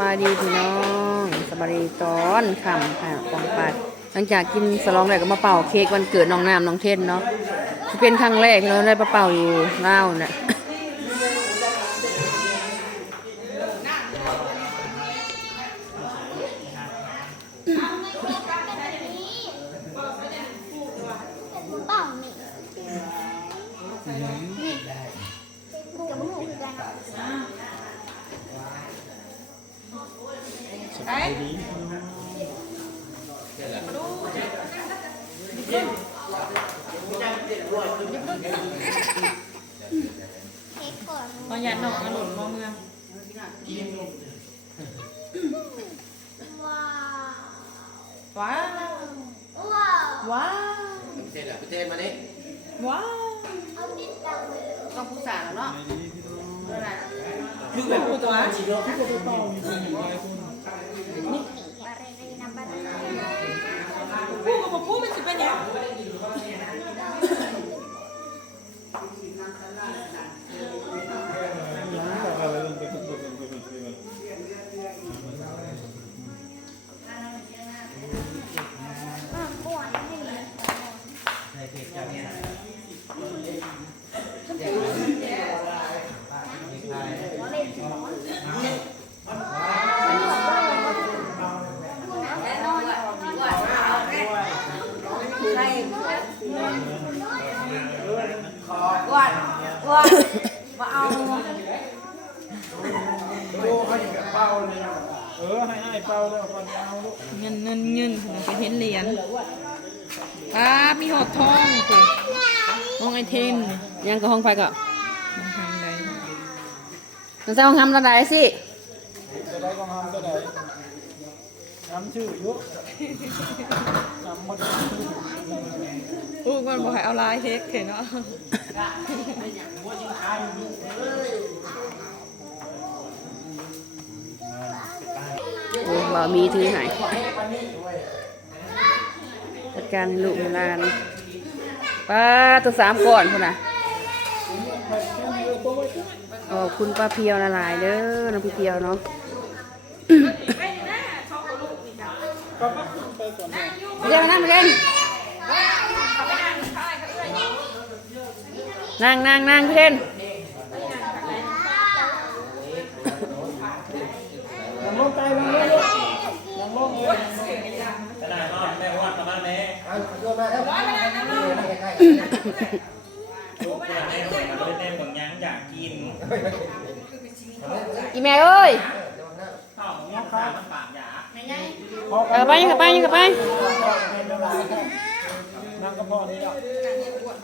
บายดีพี่น้องสบายดีตอนค่ำค่ะปองปัดหลังจากกินสลองแล้วก็มาเป่าเค้กวันเกิดน้องน้ำน้องเทนเนาะเป็นครั้งแรกเราได้มาเป่าอยู่ลาวน่ะ เปล่านี่นี่กับหมูคือกัน เค้กก่อน พอยาหนอกมาหล่นมอเมือง ว้าว ว้าว ว้าว ว้าว เทศอะประเทศมาดิ ว้าว เอาดินดำเลย ต้องผู้สาวเนาะ คือแบบ ตัวอะไรเลยนะบ้าน พูดกับบอกพูดมันสิเป็นยัง อ่าปวดไม่มีเล่นร้อนมา เอาเป้าเลยเออให้ให้เป่าแล้วก่อนเอาลูกเงินเงินเงินเราไปเห็นเหรียญป้ามีหอดทองกูมองไอเทนยังกับห้องไฟก็มองทางใดมันจะห้องทำระดับสิจะได้ก็ทำก็ได้ทำชื่อยอะจำหมด พูดมันบอกให้เอาลายเทคเห็นเนาะโอ้บ่มีถือใหายจัดการลูกลานป้าตัวสามก่อนพุ่นน่ะขอบคุณป้าเพียวละลายเด้อน้องพี่เพียวเนาะเรียกนั่งเรียน นั่งนั่งนั่งพี่เทนยังลงใจลงเลยลูกยังลงเลยขนาดนอนแม่วัดประมาณนี้ Ờ, ลูกขนาดนี้มันเป็นแน่บางอย่างอยากกินอีแม่เอ้ยข้าวเงี้ยข้าวมันปากอยากเออไปยังกับไปยังกับไปนั่งก็พอนี้แล้ว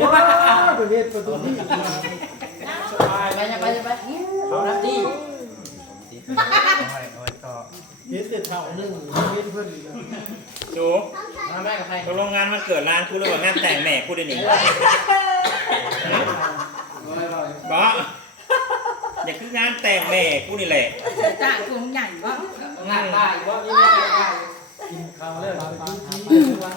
ว้าวประเทศประตูที่ไปไปไปไปเอาละดีเห็นแต่เท่าหนึ่งเห็นเพื่อนอีกจูมาแม่กับใครตกลงงานมันเกิดร้านกูเลยว่างานแต่งแม่กูได้หนิบออย่าคืองานแต่งแม่กูนี่แหละจ้างถุงใหญ่วะงงานได้ว่างกินข้าวแล้วเราไปกินที่วัน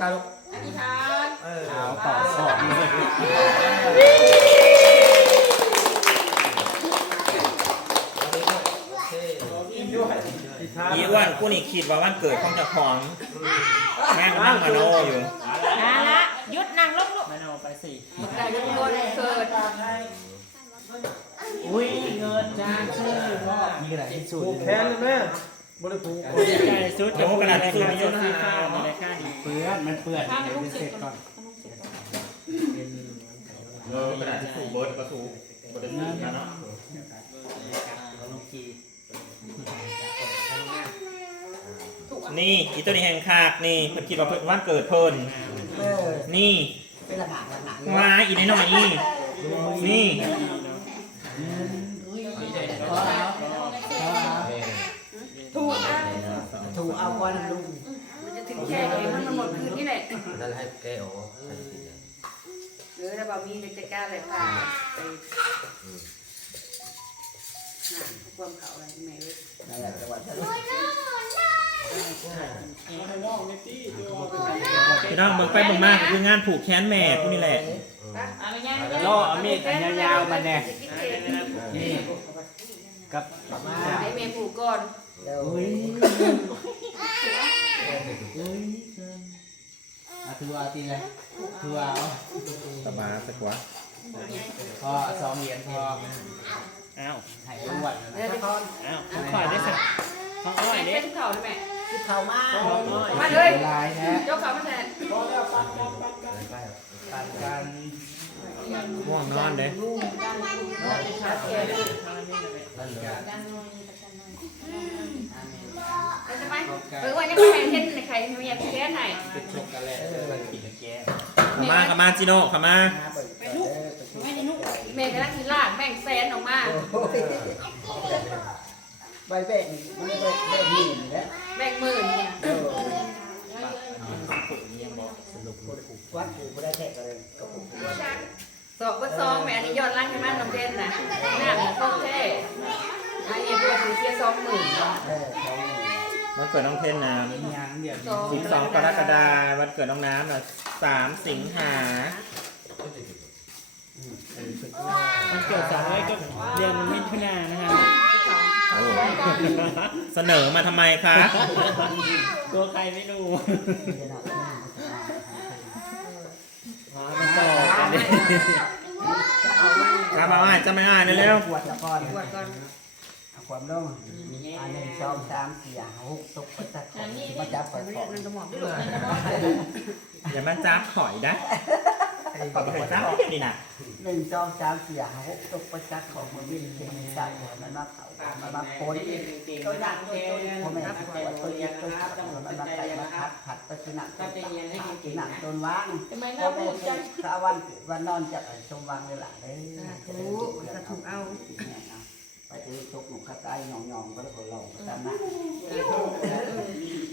ข้าวลูกอธิษฐานเอาต่อสอบเลยอีอ้วนกูนี่คิดว่าวันเกิดของเจ้าของแม่งนั่งมาโนอยู่นาละหยุดนั่งลงลูกไม่เอาไปสิแต่ทุกคนเกิดอุ้ยเงินจางชื่อพ่อมีกระดาษที่สุดผูกแขนเลยแม่ บริผูกใช่สุดโอ้กระดาษสูงเยอะนะในค่าดีเปื้อนมันเปื้อนเดี๋ยวเสร็จก่อนเออกระดาษที่สูงเบิร์ดก็สูงบริสุทธิ์นะเนาะนี่อีตัวนี้แห่งคากนี่มันคิดว่าเพิ่นวันเกิดเพิ่นนี่เป็นละหมาดละหมาดว้าอีน้อยหน่นี่นี่ ถูกอะ ถูกเอาวันลุง มันจะถึงแค่เองมันหมดคืน นี่แหละนั่นให้แกออกหรือถ้าบ่มีเด็กจะกล้าเลยค่ะไปน่ะความเขาอะไรแม่เอ้ยนั่นแหละจังหวัดทะลุพี่น้องเบิ่งไปเบิ่งมากคืองานผูกแขนแม่กูนี่แหละ เอาไปย่างล่อเอามีดยาวๆมาแน่กินเค้กนี่กับให้แม่ผูกก่อนเดี๋ยวอุ้ย อะถือเอาตีเลยถือเอาสบายสักวะพอสองเหรียญพออ้าวให้อ้วนเดี๋ยวไปก่อนอ้าวขอยได้สักท้องอ้อยแม่เด้เป็นเขาได้ไหมคือเขามากมาเลยลายแท้เจ้าเขามาแทนตัดกันง่วงนอนเด้เรา จะไปเออวันนี้ไปเทนในใครมีอยากแค่ไหนเป็นช็อกโกแลตมันกินแก้ขามาขมาจิโน่ขมาไปลูกไม่ได้ลูกแม่กำลังกินลากแบ่งแซนออกมาใบแบ่งมันแบ่งหินแล้วแบ่งหมื่นวัดอยู่ไม่ได้แท็กเลยกระปุกสอบก็ซองแม่อันนี้ยอดล่างให้มันน้องเทนนะหน้ามันก็แค่ อันนี้เพื่อนเสียสองหมื่นเออเขาวันเกิดน้องเทนนะยางเดียวสองสิบสองกรกฎาคมวันเกิดน้องน้ำน่ะสามสิงหามันเกิดสามร้อยก็เดือนมิถุนายนนะฮะโอ้เสนอมาทำไมคะ ตัวใครไม่รู้มันต่อกันดิ ครับมาอ่านจะไม่อ่านเร็วขวดละก้อน ขวดก่อนเอา ความลงอันหนึ่งสองสามสี่ห้าหกตกกระตักมาจับก่อนไม่ก่ได้อนมันกระหม่อมด้วยหรอๆอย่ามาจับถอยนะขอไปจับเดี๋ยวนี้นะหนึ่งสองสามสี่ห้าหกตกกระตักของมันวิ่งเก่งใส่หัวมันมาเผามันมาโคนตัวหนักตัวพ่อแม่ตัวตัวเย็ดตัวขับมันมาใส่มาขัดผัดไปกินหนักตัวกินหนักตัวว่างทำไมพ่น่าอแม่พูดจังข้าวันวันนอนจับชมวังเลยล่ะเด้ถูกจะถูกเอา ไปถือตกหนุกข้าใต้หยองหยองก็เลยคนลองตามนั้นเ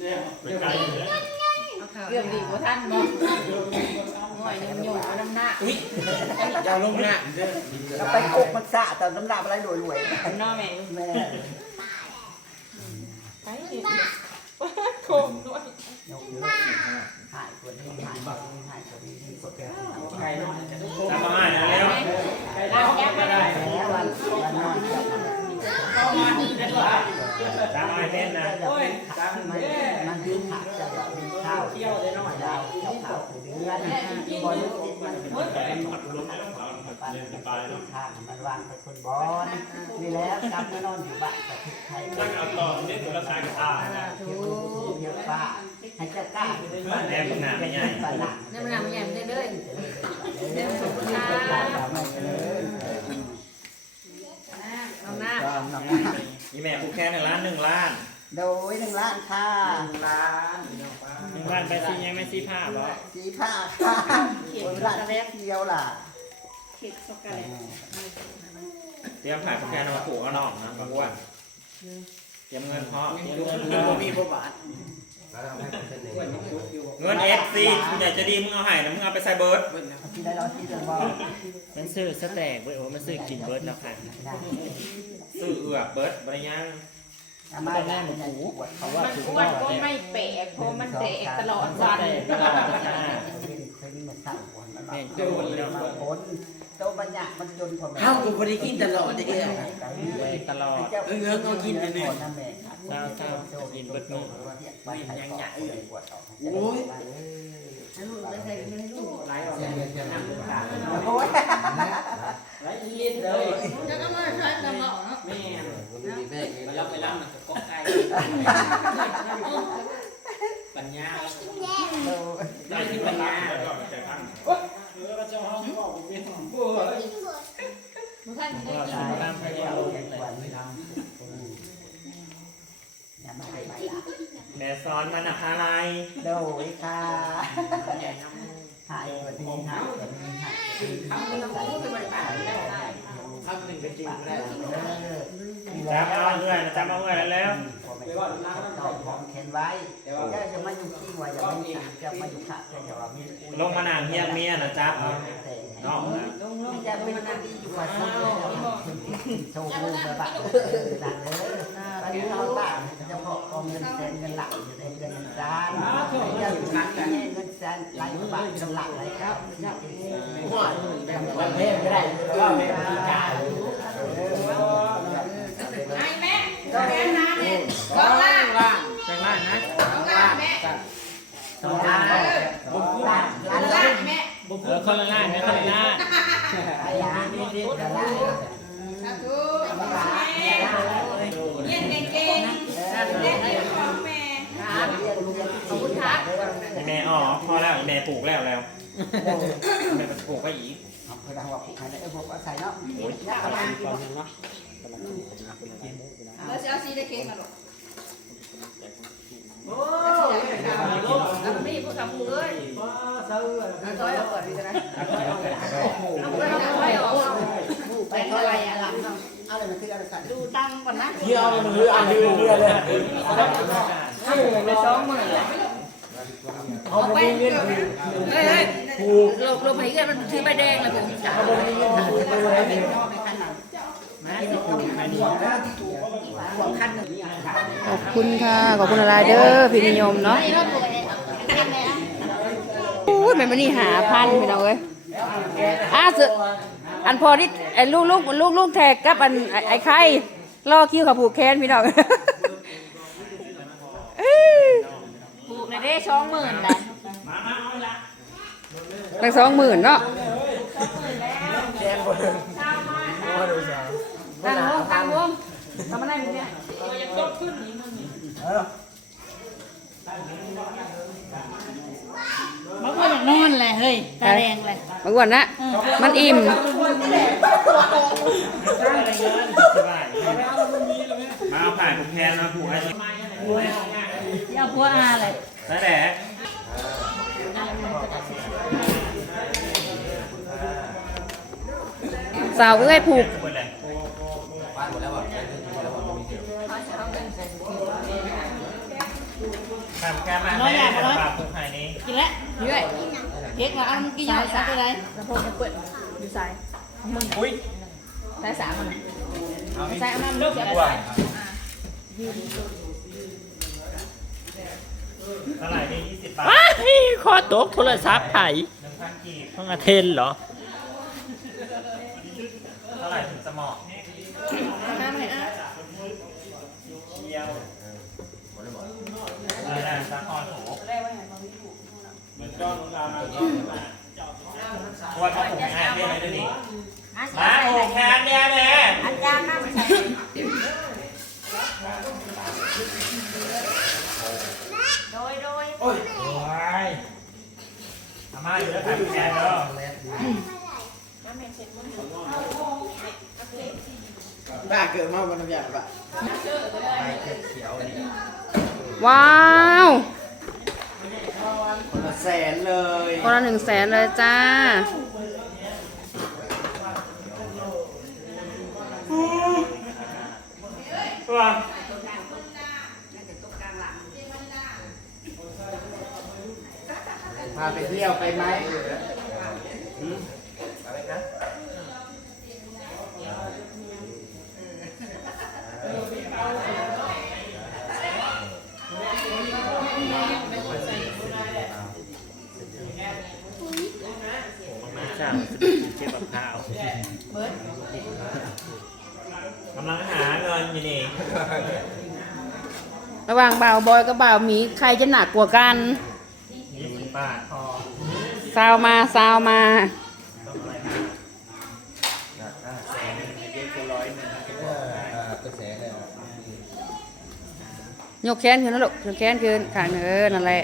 รื่องดีกว่าท่านบ่หน่อยยังอยู่น้ำหน้าอุ้ยยาวลงเนี่ยแล้วไปกกมันสะแต่น้ำหนักอะไรรวยรวยน้อแม่แม่ไปเห็นโคมด้วยยกเยอะหายตัวนี้หายตัวนี้หายตัวนี้ที่กดแก้วใครนอนจะทุกคนจับมาอ่านเร็วใครนอนก็ได้แล้ววันวันนอน จับเข้ามาดีกันหรอๆจับมาอ่านเล่นนะโอ้ยมันมันดิ้นหักจะแบบข้าวเที่ยวได้น้อยดาวข้าวถือเดือนบอลมันมันเป็นหมดลมปันไปทางมันวางไปคนบอลนี่แล้วกลับมานอนอยู่บ้านกับไทยตั้งเอาต่อเนี่ยตัวละชายกับตาถูกเยอะป้าให้จ้ากล้าแอบหนาไม่ใหญ่ป้าหนักน้ำหนักมันใหญ่ไม่ได้เลยเล่นสุดที่เจ้ากล้าทำให้เลย เอาหน้า ก็น้อง อีแม่ผูกแขนหนึ่งล้านหนึ่งล้านโดยหนึ่งล้านค่ะหนึ่งวันไปซียังไม่ซีผ้าบ่สีผ้าค่ะคนละเล็บเดียวล่ะเค้กช็อกโกแลตเตรียมผ่าผูกแขนเอามาผูกเอาหนองนะบางอ้วนเตรียมเงินพ่อเตรียมเงินเงินบ่มีบ่บาทเงินเอฟซีคุณอยากจะดีมึงเอาให้นะมึงเอาไปใส่เบิร์ดที่ได้เราที่เดิมบอกมันซื้อสแต็กเว้ยโอ้มันซื้อกินเบิร์ดแล้วค่ะ ซื้อเอือกเบิร์ดบริยังอามาแน่หมูปวดเขาว่ามันถึงอ้วนก็ไม่แปลกเพราะมันแตกตลอดวันตลอดนะเป็นขึ้นมาสั่งคนมันแม่งโดโดนนเลเลยยมาพ้นโตบัญญัติมันจนคนเฮาก็บ่ได้กินตลอดเด้อตลอดเออเอากินอันนี้เจ้าเจ้ากินเบิดมื้อยังใหญ่โอ้ยโอ้ยเย็นเลยแม่ไปรับไป รับมันก็กอกไก่ปัญญาได้ที่ปัญญาตามพยาแม่ซ้อนมันอะอะไรโดยค่ะหายวันนี้หายวันนี้หาย ทำหนึ่งก็จริงได้จับเอาเงื่อนจับเอาเงื่อนแล้วตอบของเขียนไว้เจ้าจะมาอยู่ที่ว่าอย่าไม่จะมาอยู่ข้าจะว่ามีลงมาหนังเฮียงเมียนะจับเอานอกนะจะเป็นคนดีอยู่ว่าโชว์โชว์มือแบบดังเลยตอ นี้เราบ้านจะพอกองเงินแสนเงินหลักอยู่ในเงินแสนจะอยู่กันเงินแสนไหลบาทเป็นหลักเลยครับวันเทพก็ได้ก็เป็นปีกาไอ้แม่แม่น้ำเนี่ยสองล่างแจ้งล่างนะสองล่างแม่สองล้านล้านล้านล่างแม่เออคนละล่างนะคนละล่างไอ้ยานี่นี่ล้านล้านสาธุ ไอแม่อ๋อพอแล้วไอแม่ปลูกแล้วแล้วแม่ปลูกไปอีกเอาไปดังว่าผูกให้ไอ้พวกใส่เนาะแล้วจะเอาสีได้เค้กมาหรอโอ้ยแล้วมีผู้ทำผู้เลยเอาต้อยเอาก่อนดีจะได้เอาไปเอาต้อยออกไปเท่าไรอะล่ะ เอาเลยมันคืออะไรกันดูตั้งก่อนนะเที่ยวมันเรืออันเรือเรือเลยไปสองหมื่นเลยเขาไม่มีเงินเฮ้ยเฮ้ยลบลบให้เงินมันถือใบแดงเลยผมจ้าเขาไม่มีเงินถือไปเลยขอบคุณค่ะ ขอบคุณอะไรเด้อพี่นิยมเนาะโอ้ยแม่มันนี่หาพันพี่น้องเอ้ยอะสุด อันพอที่ไอ้ลูกลูกลูกลูกแทกกับอันไอ้ไอ้ไข่รอคิวเขาผูกแขนพี่น้องเอ้ยผูกในได้สองหมื่นแหละตั้งสองหมื่นเนาะตั้งวงตั้งวงทำอะไรเนี่ยมันก็อยากนอนเลยเฮ้ยตาแดงเลยมากวนนะมันอิ่ม มาเอาผ่านผูกแทนมาผูกให้ที่เอาพวกอาเลยนั่นแหละสาวเอ้ยผูกคนเลยผ่านแค่มาแม่ผ่านผูกให้นี้กินแล้วเรื่อยเค้กมาอามันกินอย่างไรไปเลยแล้วพวกมันเปิดดูสาย อุ้ยสายสามมันเอาอีกสายเอามาลูกเสียตัวเท่าไหร่นี่ยี่สิบบาทขอตกโทรศัพท์ไผ่หนึ่งพันกีบห้องอาเทนเหรอ เท่าไหร่ถึงสมองน้ำให้อะเชียวอะไรนะสาคอนโถว่าถ้าผูกแขนได้ไหมเดี๋ยวนี้มา ผูกแขนเนี่ยแม่อาจารย์นั่งใส่โดยโดยโอ้ยโอ้ยอาม่าอยู่แล้วถ่ายผูกแขนเด้อป้าเกิดมาวันนี้ป่ว้าวคนละแสนเลยคนละหนึ่งแสนเลยจ้า ว่าพาไปเที่ยวไปไหมอะไรนะจ้าเจ็ดแบบข้าำลังหาเงินอยู่นี่ระหว่างบ่าวบอยกับบ่าวหมีใครจะหนักกว่ากันยี่สิบบาทอซาวมาซาวมา ต้องอะไรนะแสนเย็นก็ร้อยหนึ่งกระแสเลยยกแขนขึ้นนะลูกยกแขนขึ้นขางหนึ่งเออนั่นแหละ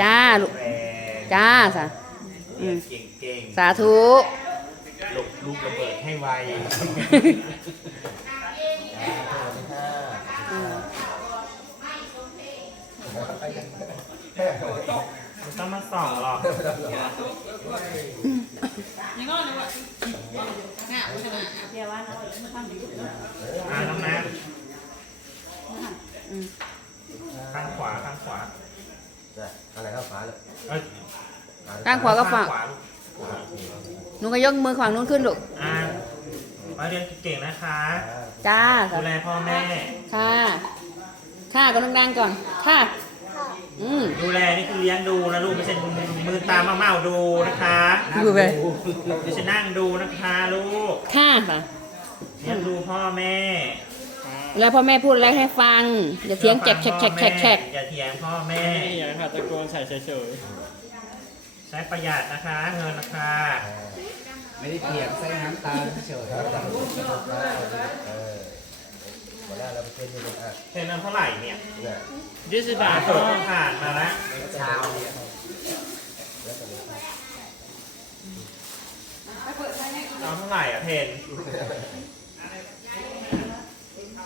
จ้าลูก แรงจ้าสะอืมเก่งเก่งสาธุ ๆลูกลูกระเบิดให้ไวไม่ต้องมาส่องหรอกยังก็เลยว่าหน้าขนาดเดียวว่าเนาะมันทำอยู่อ่าน้ำน้ำข้างขวาข้างขวาอะไรเข้าฟ้าเลยเอ้ยข้างขวาก็ฝั่งขวาหนู ก็ยกมือขวางนู้นขึ้นลูกอ่ามาเรียนเก่งนะคะ จ้าดูแลพ่อแม่ ค่ะ ค่ะก็ดังๆก่อน ค่ะ อืม ดูแลนี่คือเลี้ยงดูนะลูกไม่ใช่มือตามาเมาดูนะคะดูไป ไม่ใช่นั่งดูนะคะลูกค่ะค่ะเลี้ยงดูพ่อแม่แล้วพ่อแม่พูดอะไรให้ฟัง อย่าเถียงแจกแฉกแฉกแฉกแฉกอย่าเถียงพ่อแม่นี่อย่าค่ะตะโกนใส่เฉย ใช้ประหยัดนะคะ เงินนะคะ ไม่ได้เถียงใส่น้ำตาลเฉยเออหมดแล้วเราไปเต้นอยู่เลยอะเทรนนั้นเท่าไหร่เนี่ยเนี่ยยี่สิบบาทเปิดผ่านมาแล้วเช้าเนี่ยเอาเท่าไหร่อะเพน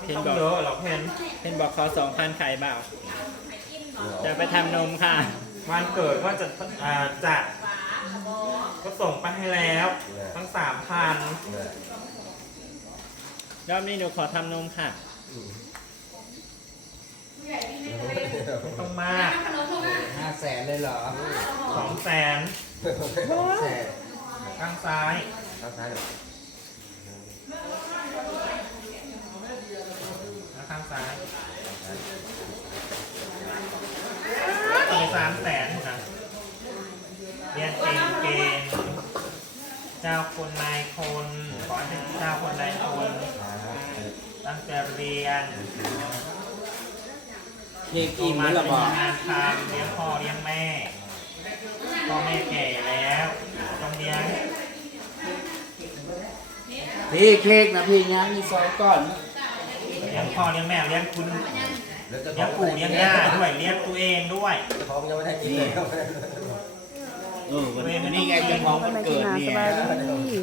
เพนต้องบอกเยอะหรอกเพนเพนบอกขอสองพันไข่เปล่าจะไปทำนมค่ะ วันเกิดว่าจะอ่าจัดก็ส่งไปให้แล้วตั้งสามพันเนี่ยรอบนี้หนูขอทำนมค่ะ ต้องมากห้าแสนเลยเหรอสองแสนแสนข้างซ้ายข้างซ้ายเลยและข้างซ้ายตี สามแสนนะเรียนเก่งเก่งเจ้าคนนายคน ขอให้เป็นเจ้าคนนายคน ตั้งใจเรียนเค้กโตอิ่มมาแล้วจะเหรอมีบอกงานทำเลี้ยงพ่อเลี้ยงแม่พ่อแม่แก่แล้วต้องเลี้ยงพี่เค้กนะพี่ยังมีซองก้อน เลี้ยงพ่อเลี้ยงแม่เลี้ยงคุณ แล้วจะเลี้ยงปู่เลี้ยงย่าด้วยเลี้ยงตัวเองด้วยท้องยังไม่ได้กินเลย เออวันนี้ไงจะมองมันเกิดสเนี่ยบายดี